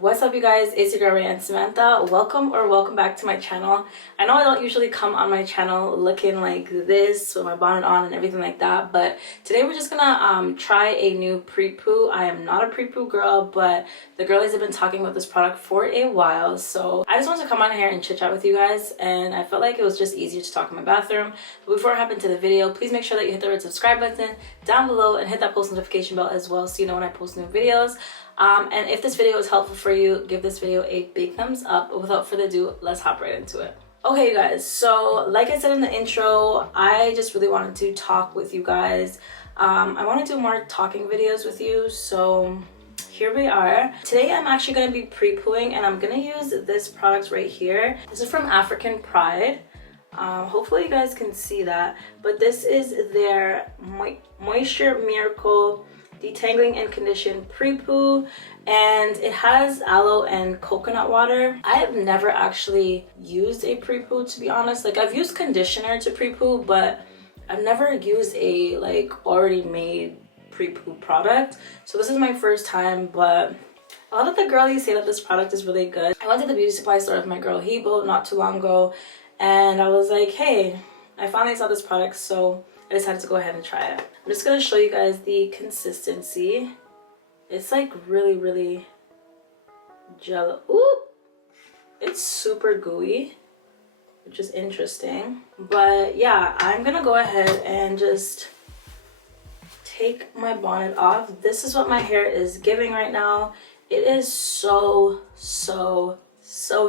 What's up, you guys? It's your girl Ray and Samantha. Welcome back to my channel. I know I don't usually come on my channel looking like this with my bonnet on and everything like that, but today we're just gonna try a new pre-poo. I am not a pre-poo girl, but the girlies have been talking about this product for a while, so I just wanted to come on here and chit chat with you guys, and I felt like it was just easier to talk in my bathroom. But before I hop into the video, please make sure that you hit the red subscribe button down below and hit that post notification bell as well, so you know when I post new videos. And if this video is helpful for you, give this video a big thumbs up. But without further ado, let's hop right into it. Okay, you guys, so like I said in the intro, I just really wanted to talk with you guys. I want to do more talking videos with you, so here we are. Today I'm actually going to be pre-pooing, and I'm going to use this product right here. This is from African Pride. Hopefully you guys can see that, but this is their Moisture Miracle Detangling and Condition Pre-Poo, and it has aloe and coconut water. I have never actually used a pre-poo, to be honest. Like, I've used conditioner to pre-poo, but I've never used a like already made pre-poo product, so this is my first time. But a lot of the girlies say that this product is really good. I went to the beauty supply store with my girl Hebo not too long ago, and I was like, hey, I finally saw this product, so I decided to go ahead and try it. I'm just gonna show you guys the consistency. It's like really jello. Ooh, it's super gooey, which is interesting. But yeah, I'm gonna go ahead and just take my bonnet off. This is what my hair is giving right now. It is so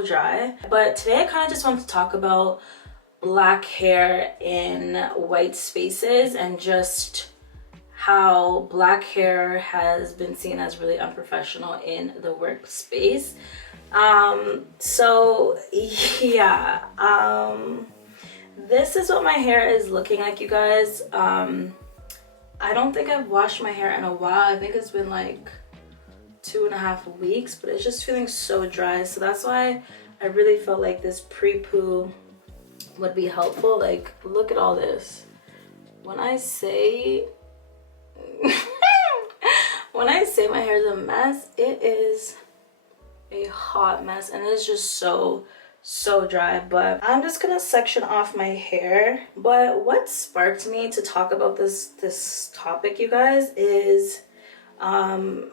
dry. But today I kind of just want to talk about black hair in white spaces, and just how black hair has been seen as really unprofessional in the workspace. So yeah, this is what my hair is looking like, you guys. I don't think I've washed my hair in a while. I think it's been like 2.5 weeks, but it's just feeling so dry. So that's why I really felt like this pre-poo would be helpful. Like, look at all this. When I say when I say my hair is a mess, it is a hot mess, and it's just so dry. But I'm just gonna section off my hair. But what sparked me to talk about this topic, you guys, is I'm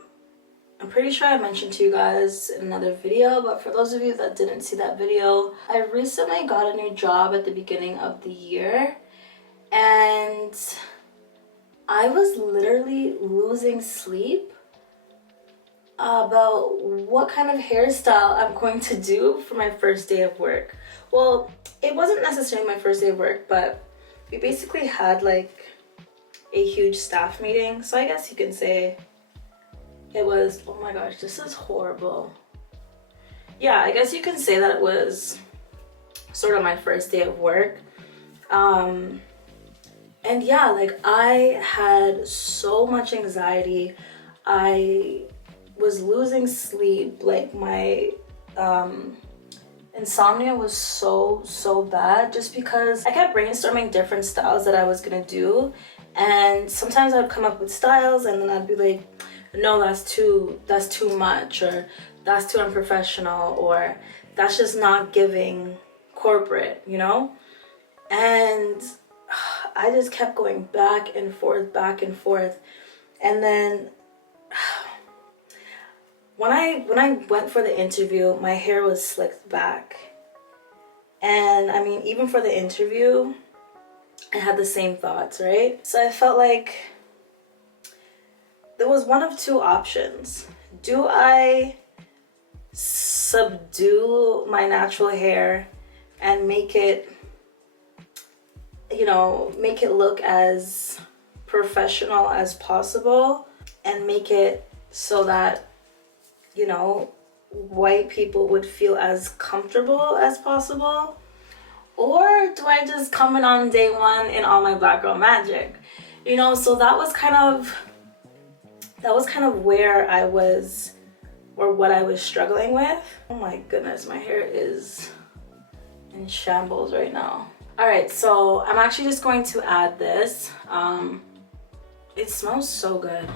pretty sure I mentioned to you guys in another video, but for those of you that didn't see that video, I recently got a new job at the beginning of the year, and I was literally losing sleep about what kind of hairstyle I'm going to do for my first day of work. Well, it wasn't necessarily my first day of work, but we basically had like a huge staff meeting, so I guess you can say it was, oh my gosh, this is horrible. Yeah, I guess you can say that it was sort of my first day of work. And yeah, like, I had so much anxiety. I was losing sleep. Like, my insomnia was so bad, just because I kept brainstorming different styles that I was gonna do. And sometimes I would come up with styles, and then I'd be like, no, that's too much, or that's too unprofessional, or that's just not giving corporate, you know? And I just kept going back and forth. And then when I went for the interview, my hair was slicked back. And I mean, even for the interview, I had the same thoughts, right? So I felt like there was one of two options. Do I subdue my natural hair and make it, you know, make it look as professional as possible, and make it so that, you know, white people would feel as comfortable as possible? Or do I just come in on day one in all my black girl magic? You know, so that was kind of where I was, or what I was struggling with. Oh my goodness, my hair is in shambles right now. All right, so I'm actually just going to add this. It smells so good.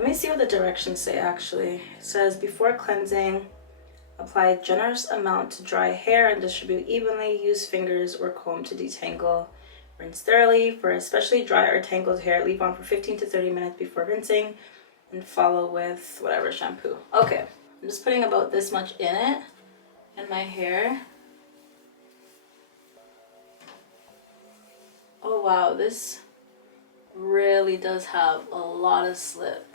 Let me see what the directions say actually. It says before cleansing, apply a generous amount to dry hair and distribute evenly. Use fingers or comb to detangle. Rinse thoroughly. For especially dry or tangled hair, leave on for 15 to 30 minutes before rinsing and follow with whatever shampoo. Okay, I'm just putting about this much in it in my hair. Oh wow, this really does have a lot of slip.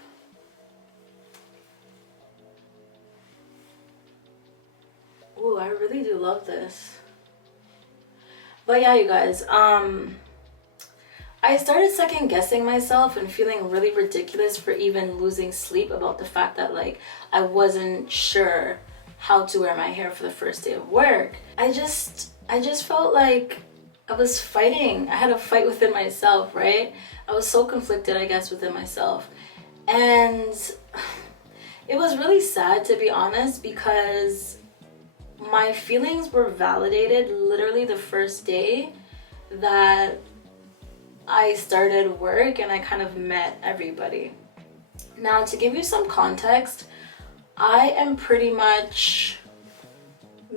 Ooh, I really do love this. But yeah, you guys, I started second guessing myself and feeling really ridiculous for even losing sleep about the fact that like I wasn't sure how to wear my hair for the first day of work. I just felt like I was fighting. I had a fight within myself, right? I was so conflicted, I guess, within myself. And it was really sad, to be honest, because my feelings were validated literally the first day that I started work and I kind of met everybody. Now, to give you some context, I am pretty much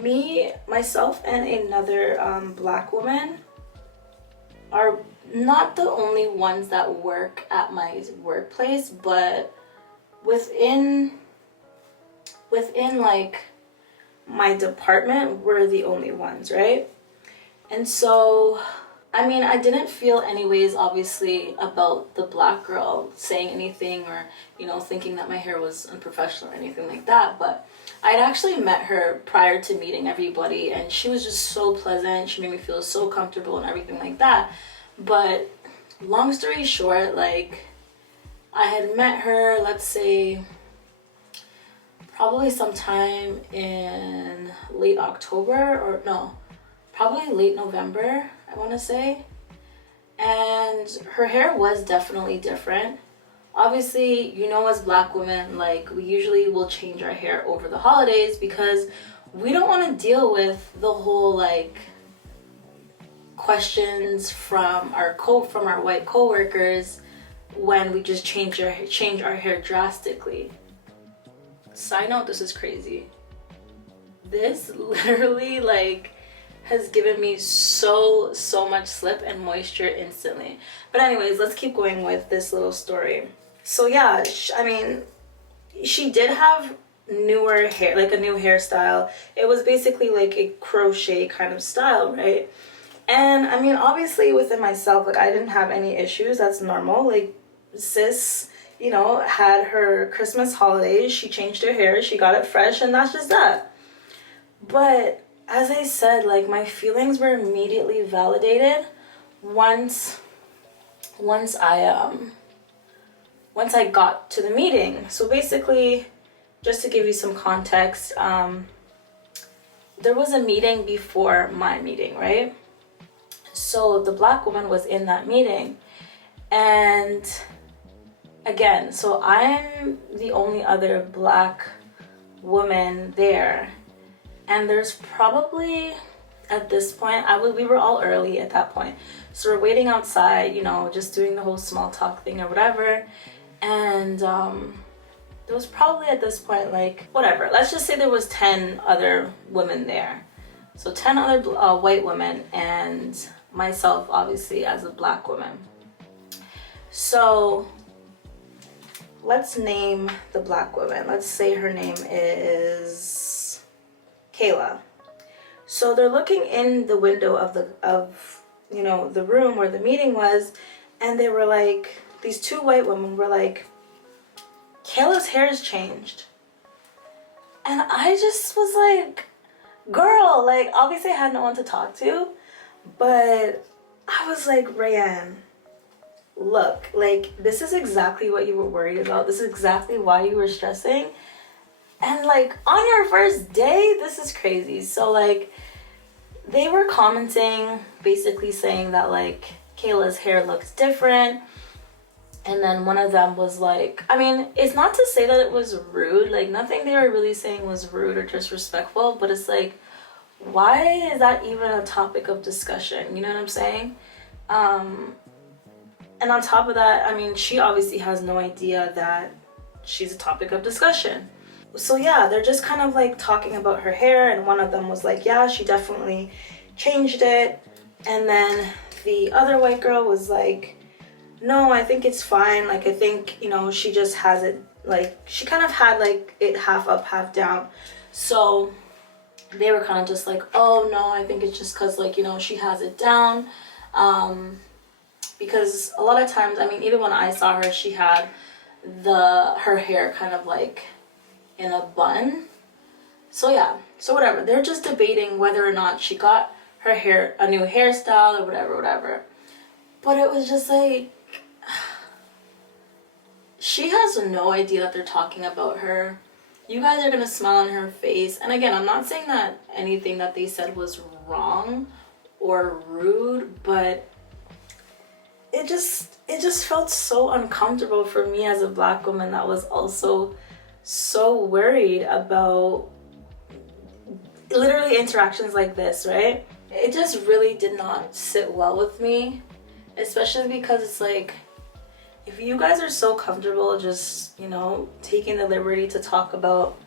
me, myself, and another black woman are not the only ones that work at my workplace, but within like my department, we're the only ones, right? And so I mean, I didn't feel anyways, obviously, about the black girl saying anything or, you know, thinking that my hair was unprofessional or anything like that. But I'd actually met her prior to meeting everybody, and she was just so pleasant. She made me feel so comfortable and everything like that. But long story short, like, I had met her, let's say, probably sometime in late October, or no, probably late November, I want to say. And her hair was definitely different. Obviously, you know, as black women, like, we usually will change our hair over the holidays because we don't want to deal with the whole like questions from our white coworkers when we just change our hair drastically. Side note, this is crazy. This literally like has given me so much slip and moisture instantly. But anyways, let's keep going with this little story. So yeah, I mean, she did have newer hair, like a new hairstyle. It was basically like a crochet kind of style, right? And I mean, obviously within myself, like, I didn't have any issues. That's normal. Like, sis, you know, had her Christmas holidays, she changed her hair, she got it fresh, and that's just that. But as I said, like, my feelings were immediately validated once I got to the meeting. So basically, just to give you some context, there was a meeting before my meeting, right? So the black woman was in that meeting, and again, so I'm the only other black woman there. And there's probably, at this point, we were all early at that point. So we're waiting outside, you know, just doing the whole small talk thing or whatever. And there was probably at this point, like, whatever. Let's just say there was 10 other women there. So 10 other white women and myself, obviously, as a black woman. So let's name the black woman. Let's say her name is Kayla. So they're looking in the window of you know, the room where the meeting was, and they were like, these two white women were like, Kayla's hair has changed. And I just was like, girl, like, obviously I had no one to talk to, but I was like, Rayanne, look, like, this is exactly what you were worried about. This is exactly why you were stressing. And like, on your first day, this is crazy. So like, they were commenting, basically saying that like Kayla's hair looks different. And then one of them was like, I mean, it's not to say that it was rude, like nothing they were really saying was rude or disrespectful, but it's like, why is that even a topic of discussion? You know what I'm saying? And on top of that, I mean, she obviously has no idea that she's a topic of discussion. So yeah, they're just kind of like talking about her hair, and one of them was like, yeah, she definitely changed it. And then the other white girl was like, no, I think it's fine. Like, I think, you know, she just has it, like, she kind of had like it half up, half down. So they were kind of just like, oh no, I think it's just because, like, you know, she has it down. Because a lot of times, I mean, even when I saw her, she had her hair kind of like in a bun. So yeah, so whatever, they're just debating whether or not she got her hair a new hairstyle or whatever. But it was just like, she has no idea that they're talking about her. You guys are gonna smile on her face. And again, I'm not saying that anything that they said was wrong or rude, but it just felt so uncomfortable for me as a Black woman that was also so worried about literally interactions like this, right? It just really did not sit well with me, especially because it's like, if you guys are so comfortable just, you know, taking the liberty to talk about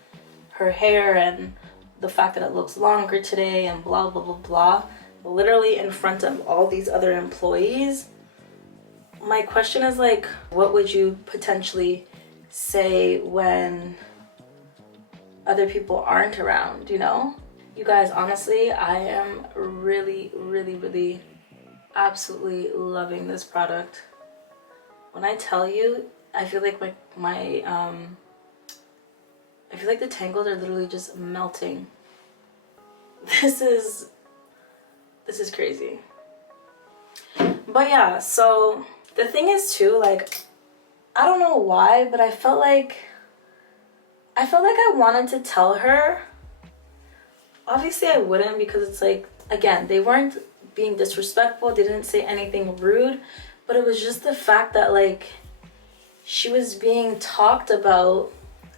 her hair and the fact that it looks longer today and blah blah blah blah, literally in front of all these other employees, my question is like, what would you potentially say when other people aren't around, you know? You guys, honestly, I am really absolutely loving this product. When I tell you, I feel like I feel like the tangles are literally just melting. This is crazy. But yeah, so the thing is too, like, I don't know why, but I felt like I wanted to tell her. Obviously I wouldn't, because it's like, again, they weren't being disrespectful, they didn't say anything rude, but it was just the fact that, like, she was being talked about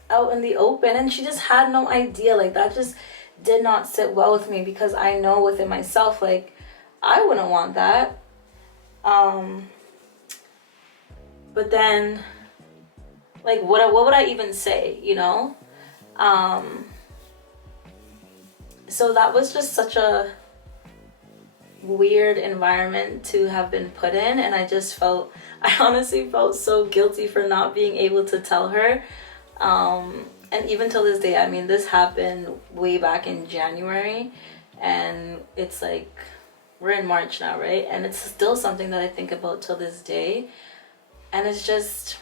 out in the open and she just had no idea. Like, that just did not sit well with me, because I know within myself, like, I wouldn't want that. But then, like, what would I even say, you know? So that was just such a weird environment to have been put in, and I honestly felt so guilty for not being able to tell her. And even till this day, I mean, this happened way back in January, and it's like, we're in March now, right? And it's still something that I think about till this day. And it's just,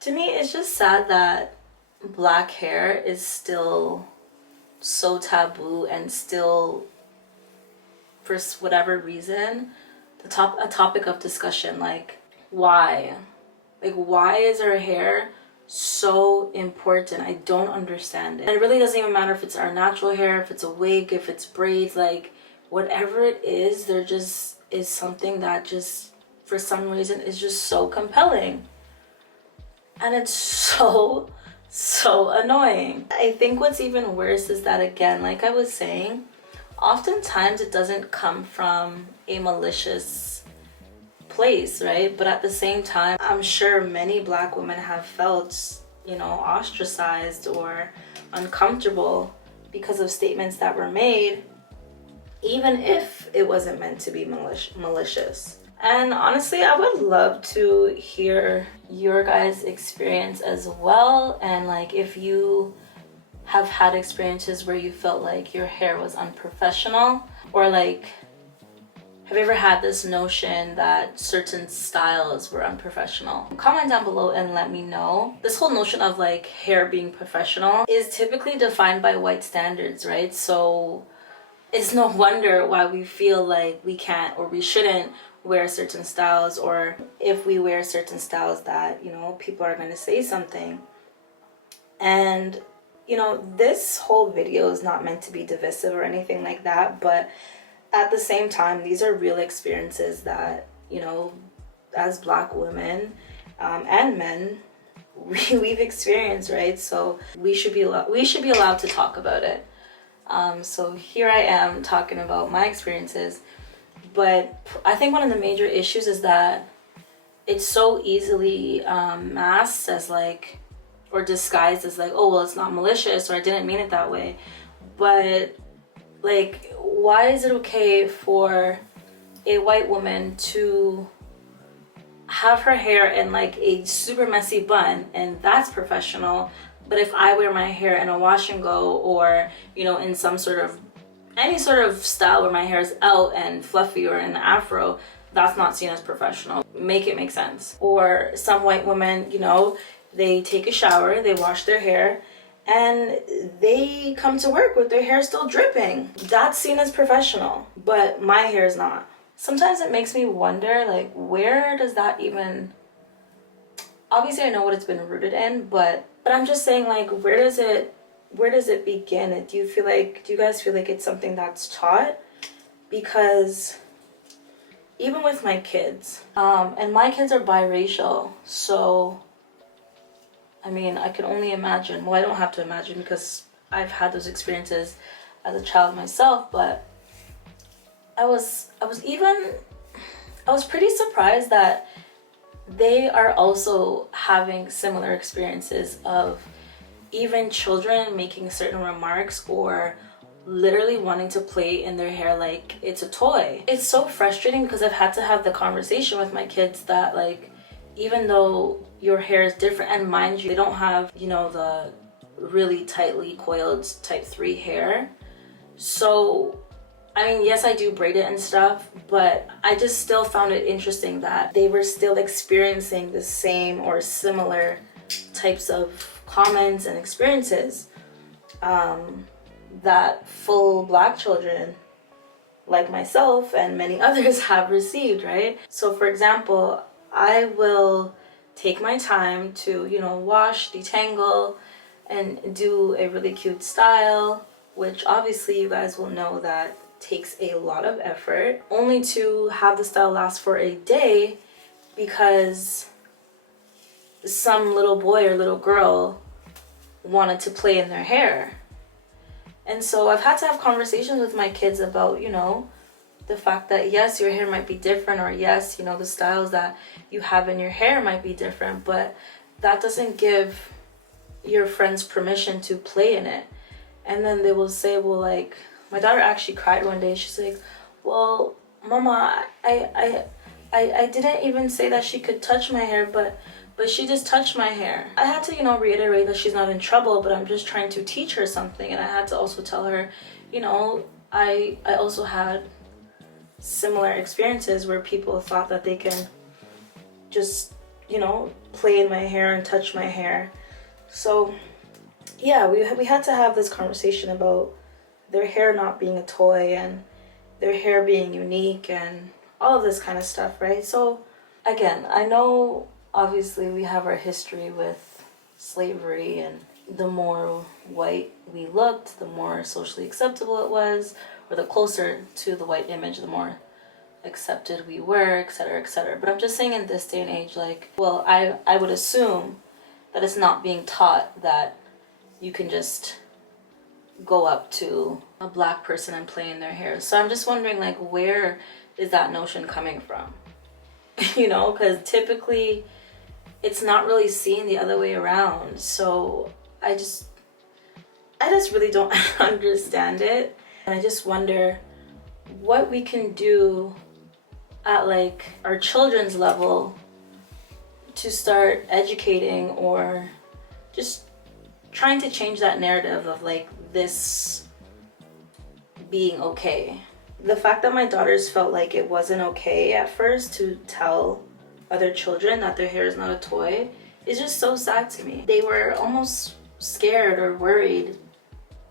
to me, it's just sad that Black hair is still so taboo, and still, for whatever reason, a topic of discussion. Like, why? Like, why is her hair so important? I don't understand it. And it really doesn't even matter if it's our natural hair, if it's a wig, if it's braids, like, whatever it is, there just is something that just, for some reason, is just so compelling. And it's so annoying. I think what's even worse is that, again, like I was saying, oftentimes it doesn't come from a malicious place, right? But at the same time, I'm sure many Black women have felt, you know, ostracized or uncomfortable because of statements that were made, even if it wasn't meant to be malicious. And honestly, I would love to hear your guys' experience as well. And like, if you have had experiences where you felt like your hair was unprofessional, or like, have you ever had this notion that certain styles were unprofessional? Comment down below and let me know. This whole notion of like hair being professional is typically defined by white standards, right? So it's no wonder why we feel like we can't or we shouldn't wear certain styles, or if we wear certain styles that, you know, people are going to say something. And, you know, this whole video is not meant to be divisive or anything like that, but at the same time, these are real experiences that, you know, as Black women and men, we've experienced, right? So we should be allowed to talk about it. So here I am talking about my experiences. But I think one of the major issues is that it's so easily masked as like or disguised as like, oh well, it's not malicious, or I didn't mean it that way. But like, why is it okay for a white woman to have her hair in like a super messy bun and that's professional, but if I wear my hair in a wash and go, or you know, in some sort of any sort of style where my hair is out and fluffy or in an afro, that's not seen as professional? Make it make sense. Or some white women, you know, they take a shower, they wash their hair, and they come to work with their hair still dripping. That's seen as professional, but my hair is not. Sometimes it makes me wonder, like, where does that even, obviously I know what it's been rooted in, but I'm just saying, like, where does it begin? Do you guys feel like it's something that's taught? Because even with my kids, and my kids are biracial, so I mean, I can only imagine, well, I don't have to imagine because I've had those experiences as a child myself, but I was pretty surprised that they are also having similar experiences of even children making certain remarks or literally wanting to play in their hair like it's a toy. It's so frustrating because I've had to have the conversation with my kids that, like, even though your hair is different, and mind you, they don't have, you know, the really tightly coiled type 3 hair. So I mean, yes, I do braid it and stuff, but I just still found it interesting that they were still experiencing the same or similar types of comments and experiences that full Black children like myself and many others have received, right? So for example, I will take my time to, you know, wash, detangle, and do a really cute style, which obviously you guys will know that takes a lot of effort, only to have the style last for a day because some little boy or little girl wanted to play in their hair. And so I've had to have conversations with my kids about, you know, the fact that yes, your hair might be different, or yes, you know, the styles that you have in your hair might be different, but that doesn't give your friends permission to play in it. And then they will say, well, like, my daughter actually cried one day. She's like, well, Mama, I didn't even say that she could touch my hair, but she just touched my hair. I had to, you know, reiterate that she's not in trouble, but I'm just trying to teach her something. And I had to also tell her, you know, I also had similar experiences where people thought that they can just, you know, play in my hair and touch my hair. So yeah, we had to have this conversation about their hair not being a toy and their hair being unique and all of this kind of stuff, right? So again, I know obviously we have our history with slavery, and the more white we looked, the more socially acceptable it was, or the closer to the white image, the more accepted we were, etc., etc. But I'm just saying, in this day and age, like, well, I would assume that it's not being taught that you can just go up to a Black person and play in their hair. So I'm just wondering, like, where is that notion coming from? You know, because typically it's not really seen the other way around. So I just really don't understand it. And I just wonder what we can do at, like, our children's level to start educating or just trying to change that narrative of, like, this being okay. The fact that my daughters felt like it wasn't okay at first to tell other children that their hair is not a toy is just so sad to me. They were almost scared or worried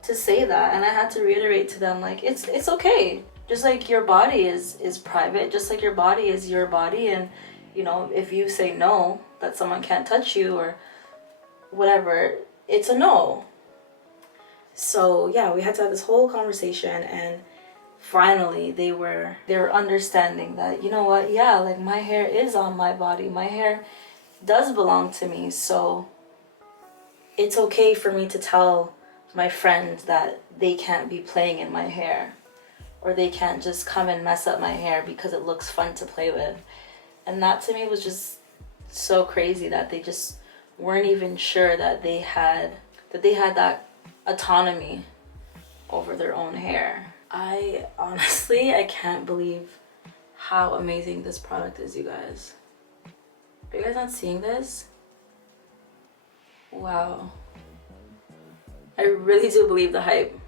to say that, and I had to reiterate to them, like, it's okay. Just like your body is private, just like your body is your body, and you know, if you say no, that someone can't touch you or whatever, it's a no. So yeah, we had to have this whole conversation, and finally they were understanding that, you know what, yeah, like, my hair is on my body, my hair does belong to me, so it's okay for me to tell my friends that they can't be playing in my hair, or they can't just come and mess up my hair because it looks fun to play with. And that to me was just so crazy that they just weren't even sure that they had that autonomy over their own hair. I honestly, I can't believe how amazing this product is, you guys. Are you guys not seeing this? Wow. I really do believe the hype.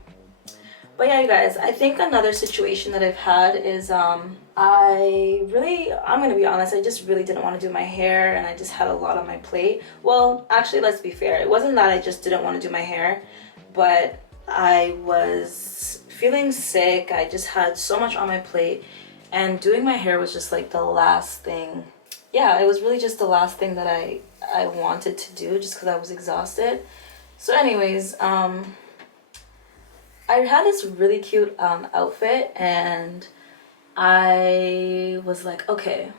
But yeah, you guys, I think another situation that I've had is I'm gonna be honest, I just really didn't want to do my hair, and I just had a lot on my plate. Well, actually, let's be fair. It wasn't that I just didn't want to do my hair, but I was feeling sick. I just had so much on my plate, and doing my hair was just like the last thing. Yeah, it was really just the last thing that I wanted to do, just because I was exhausted. So anyways, I had this really cute outfit, and I was like, okay,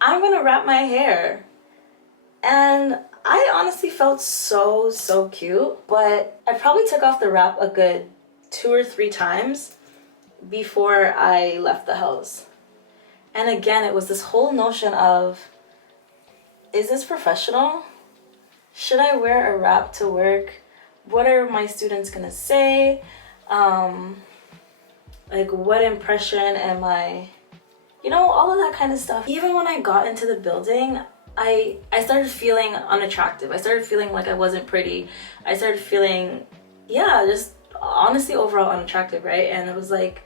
I'm gonna wrap my hair. And I honestly felt so cute, but I probably took off the wrap a good 2 or 3 times before I left the house. And again, it was this whole notion of, is this professional? Should I wear a wrap to work? What are my students gonna say? Like, what impression am I? You know, all of that kind of stuff. Even when I got into the building, I started feeling unattractive. I started feeling like I wasn't pretty. I started feeling, yeah, just honestly overall unattractive, right? And it was like,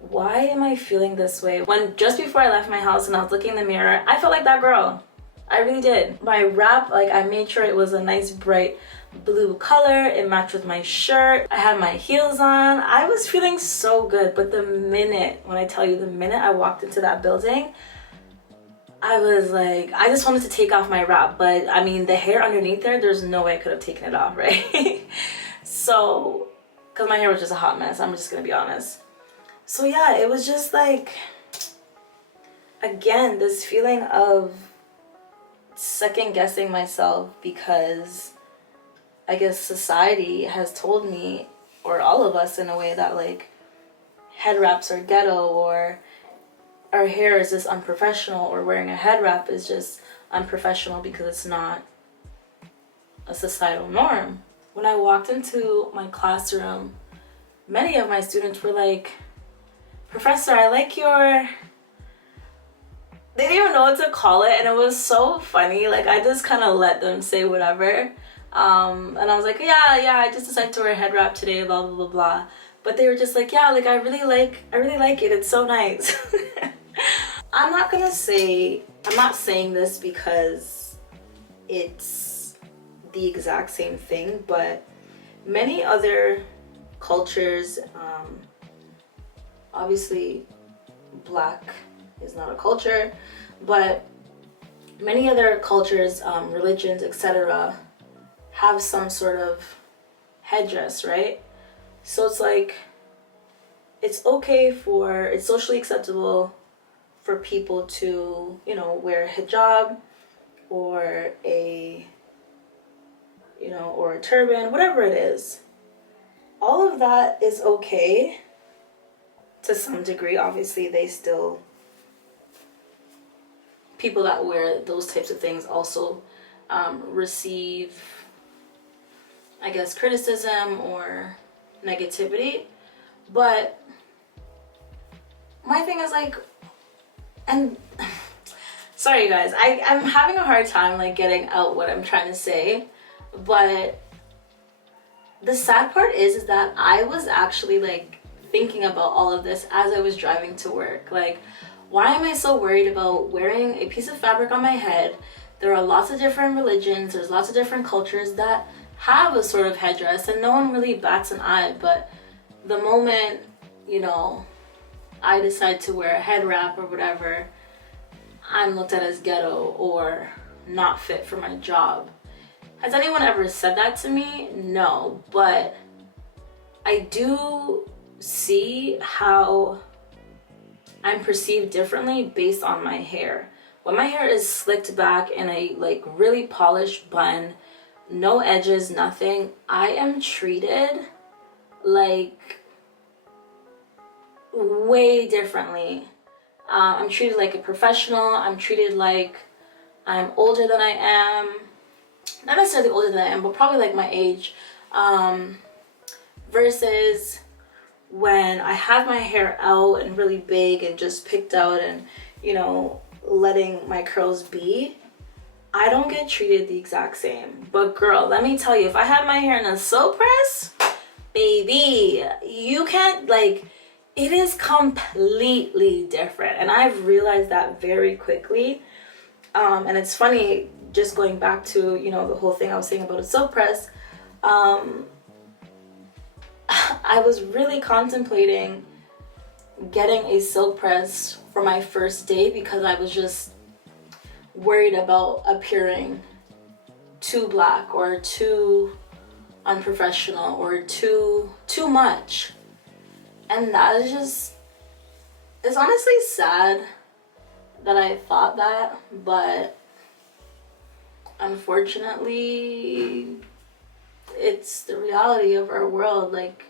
why am I feeling this way? When just before I left my house and I was looking in the mirror, I felt like that girl. I really did. My wrap, like, I made sure it was a nice bright blue color. It matched with my shirt. I had my heels on. I was feeling so good. But the minute, when I tell you, the minute I walked into that building, I was like, I just wanted to take off my wrap. But I mean, the hair underneath there's no way I could have taken it off, right? So, because my hair was just a hot mess, I'm just gonna be honest. So yeah, it was just like, again, this feeling of second guessing myself, because I guess society has told me, or all of us in a way, that like head wraps are ghetto, or our hair is just unprofessional, or wearing a head wrap is just unprofessional because it's not a societal norm. When I walked into my classroom, many of my students were like, "Professor, I like your..." They didn't even know what to call it, and it was so funny. Like, I just kind of let them say whatever. And I was like, yeah, I just decided to wear a head wrap today, blah, blah, blah, blah. But they were just like, yeah, like, I really like it. It's so nice. I'm not saying this because it's the exact same thing, but many other cultures, obviously Black is not a culture, but many other cultures, religions, etc., have some sort of headdress, right? So it's like, it's socially acceptable for people to, you know, wear a hijab or a turban, whatever it is. All of that is okay to some degree. Obviously, people that wear those types of things also receive, I guess, criticism or negativity. But my thing is like, and sorry guys, I'm having a hard time like getting out what I'm trying to say, but the sad part is that I was actually like thinking about all of this as I was driving to work. Like, why am I so worried about wearing a piece of fabric on my head? There are lots of different religions, there's lots of different cultures that have a sort of headdress, and no one really bats an eye. But the moment, you know, I decide to wear a head wrap or whatever, I'm looked at as ghetto or not fit for my job. Has anyone ever said that to me? No, but I do see how I'm perceived differently based on my hair. When my hair is slicked back in a like really polished bun, no edges, nothing, I am treated like way differently. I'm treated like a professional. I'm treated like I'm older than I am. not necessarily older than I am, but probably like my age, versus when I had my hair out and really big and just picked out and, you know, letting my curls be. I don't get treated the exact same. But girl, let me tell you, if I had my hair in a silk press, baby, you can't, like, it is completely different. And I've realized that very quickly. And it's funny, just going back to, you know, the whole thing I was saying about a silk press. I was really contemplating getting a silk press for my first day because I was just worried about appearing too black or too unprofessional or too much. And that is just, it's honestly sad that I thought that, but unfortunately it's the reality of our world. Like,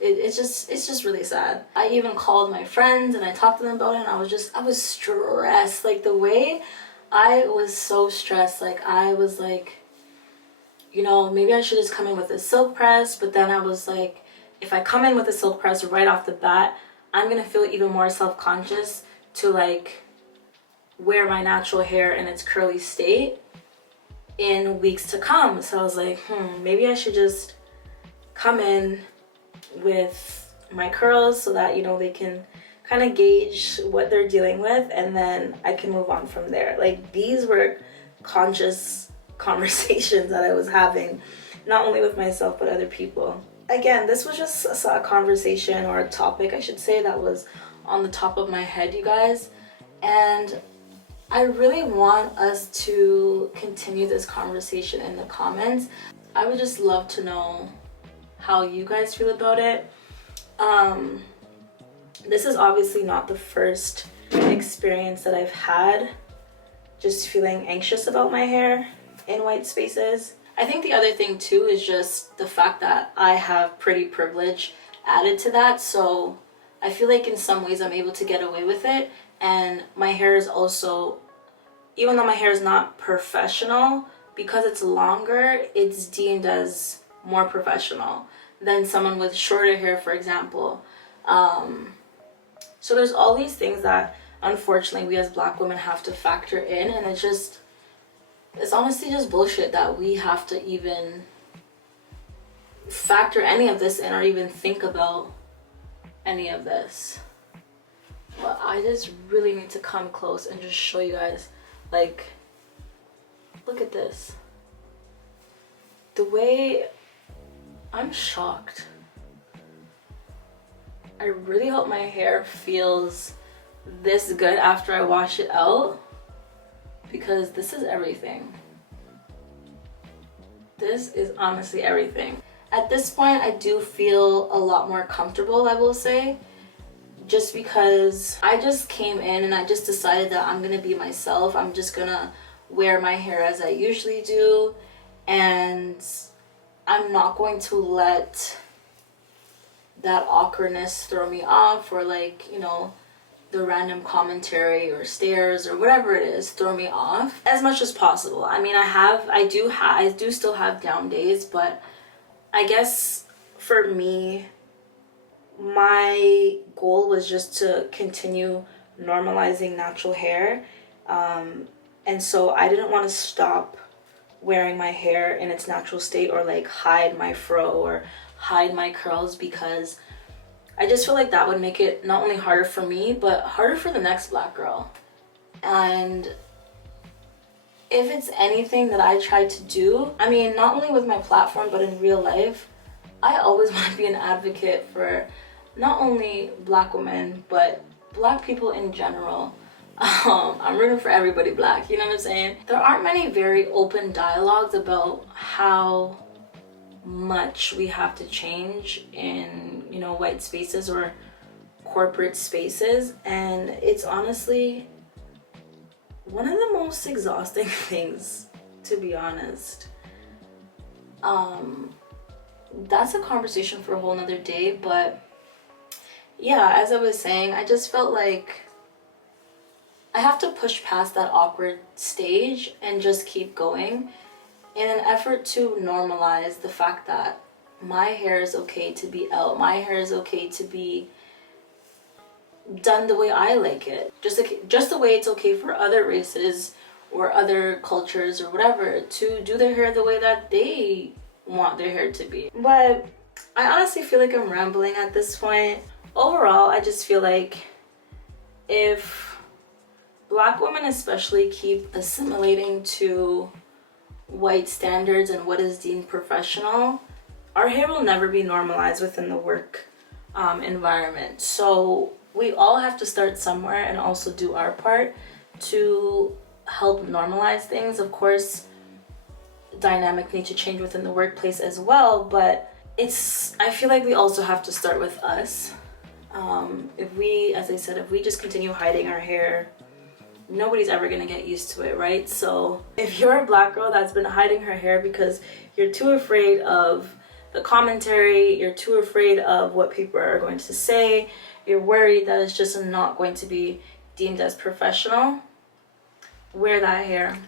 it's just really sad. I even called my friends and I talked to them about it, and I was stressed. Like, the way I was so stressed, like I was like, you know, maybe I should just come in with a silk press, but then I was like, if I come in with a silk press right off the bat, I'm gonna feel even more self-conscious to like wear my natural hair in its curly state in weeks to come. So I was like, maybe I should just come in with my curls so that, you know, they can kind of gauge what they're dealing with, and then I can move on from there. Like, these were conscious conversations that I was having, not only with myself but other people. Again, this was just a conversation, or a topic I should say, that was on the top of my head, you guys, and I really want us to continue this conversation in the comments. I would just love to know how you guys feel about it. This is obviously not the first experience that I've had just feeling anxious about my hair in white spaces. I think the other thing too is just the fact that I have pretty privilege added to that, so I feel like in some ways I'm able to get away with it. And my hair is also, even though my hair is not professional, because it's longer, it's deemed as more professional than someone with shorter hair, for example. So there's all these things that unfortunately we as Black women have to factor in, and it's honestly just bullshit that we have to even factor any of this in or even think about any of this. But I just really need to come close and just show you guys, like, look at this. The way, I'm shocked. I really hope my hair feels this good after I wash it out, because this is everything. This is honestly everything. At this point, I do feel a lot more comfortable, I will say, just because I just came in and I just decided that I'm gonna be myself. I'm just gonna wear my hair as I usually do, and I'm not going to let that awkwardness throw me off, or like, you know, the random commentary or stares or whatever it is throw me off as much as possible. I mean, I do still have down days, but I guess for me, my goal was just to continue normalizing natural hair, and so I didn't want to stop wearing my hair in its natural state, or like hide my fro or hide my curls, because I just feel like that would make it not only harder for me but harder for the next Black girl. And if it's anything that I try to do, I mean, not only with my platform but in real life, I always want to be an advocate for not only Black women but Black people in general. I'm rooting for everybody Black, you know what I'm saying? There aren't many very open dialogues about how much we have to change in, you know, white spaces or corporate spaces, and it's honestly one of the most exhausting things, to be honest. That's a conversation for a whole nother day, but yeah, as I was saying, I just felt like I have to push past that awkward stage and just keep going in an effort to normalize the fact that my hair is okay to be out. My hair is okay to be done the way I like it. Just the way it's okay for other races or other cultures or whatever to do their hair the way that they want their hair to be. But I honestly feel like I'm rambling at this point. Overall, I just feel like if Black women especially keep assimilating to white standards and what is deemed professional, our hair will never be normalized within the work environment. So we all have to start somewhere and also do our part to help normalize things. Of course, dynamics need to change within the workplace as well, but I feel like we also have to start with us. If we, as I said, if we just continue hiding our hair, nobody's ever gonna get used to it, right? So if you're a Black girl that's been hiding her hair because you're too afraid of the commentary, you're too afraid of what people are going to say, you're worried that it's just not going to be deemed as professional, wear that hair.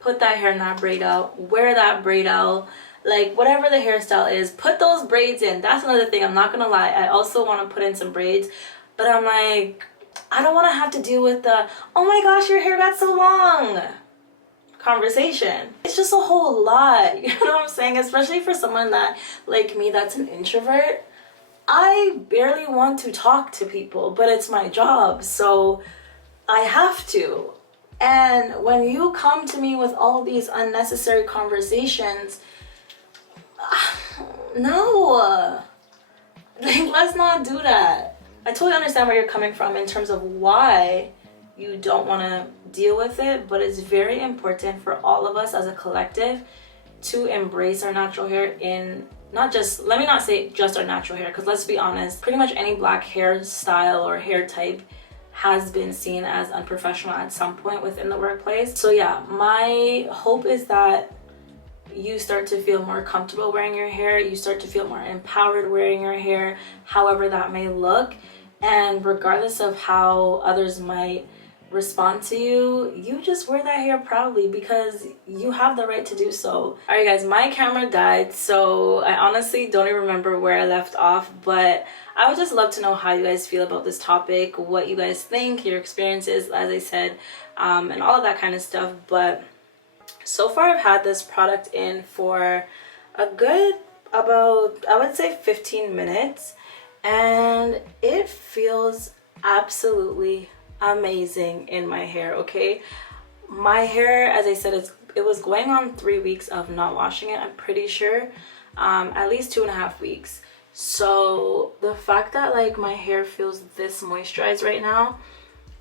Put that hair in that braid out. Wear that braid out. Like, whatever the hairstyle is, put those braids in. That's another thing. I'm not gonna lie. I also want to put in some braids, but I'm like, I don't want to have to deal with the, oh my gosh, your hair got so long conversation. It's just a whole lot. You know what I'm saying? Especially for someone that, like me, that's an introvert. I barely want to talk to people, but it's my job, so I have to. And when you come to me with all these unnecessary conversations, no, like, let's not do that. I totally understand where you're coming from in terms of why you don't want to deal with it, but it's very important for all of us as a collective to embrace our natural hair in not just, let me not say just our natural hair, because let's be honest, pretty much any Black hairstyle or hair type has been seen as unprofessional at some point within the workplace. So yeah, my hope is that you start to feel more comfortable wearing your hair, you start to feel more empowered wearing your hair, however that may look, and regardless of how others might respond to you, you just wear that hair proudly because you have the right to do so. All right guys, my camera died, so I honestly don't even remember where I left off, but I would just love to know how you guys feel about this topic, what you guys think, your experiences, as I said, and all of that kind of stuff. But so far I've had this product in for a good about, I would say 15 minutes, and it feels absolutely amazing in my hair. Okay, my hair, as I said, it was going on 3 weeks of not washing it, I'm pretty sure, at least 2.5 weeks. So the fact that like my hair feels this moisturized right now,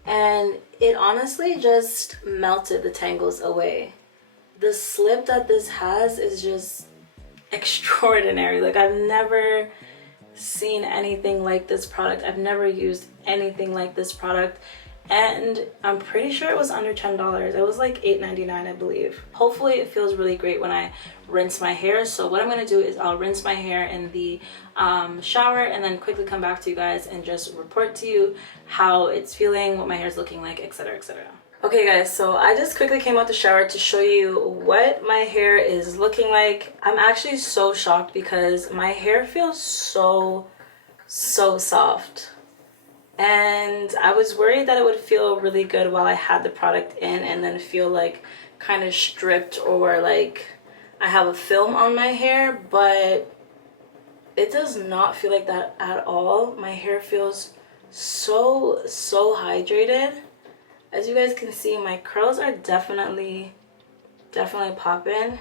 and it honestly just melted the tangles away. The slip that this has is just extraordinary. Like, I've never seen anything like this product. I've never used anything like this product, and I'm pretty sure it was under $10. It was like $8.99, I believe. Hopefully it feels really great when I rinse my hair. So what I'm gonna do is I'll rinse my hair in the shower and then quickly come back to you guys and just report to you how it's feeling, what my hair's looking like, etc, etc. Okay guys, so I just quickly came out the shower to show you what my hair is looking like. I'm actually so shocked because my hair feels so soft. And I was worried that it would feel really good while I had the product in and then feel like kind of stripped or like I have a film on my hair, but it does not feel like that at all. My hair feels so hydrated. As you guys can see, my curls are definitely popping,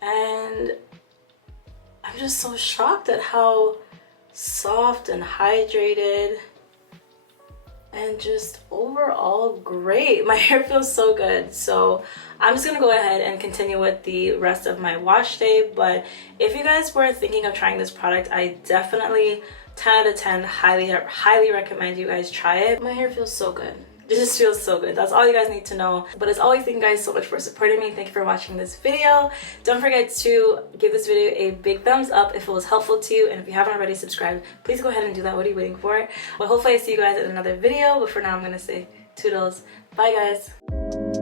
and I'm just so shocked at how soft and hydrated and just overall great. My hair feels so good. So I'm just gonna go ahead and continue with the rest of my wash day. But if you guys were thinking of trying this product, I definitely 10 out of 10 highly recommend you guys try it. My hair feels so good. It just feels so good. That's all you guys need to know. But as always, thank you guys so much for supporting me. Thank you for watching this video. Don't forget to give this video a big thumbs up if it was helpful to you. And if you haven't already subscribed, please go ahead and do that. What are you waiting for? But hopefully I see you guys in another video. But for now, I'm going to say Toodles. Bye guys.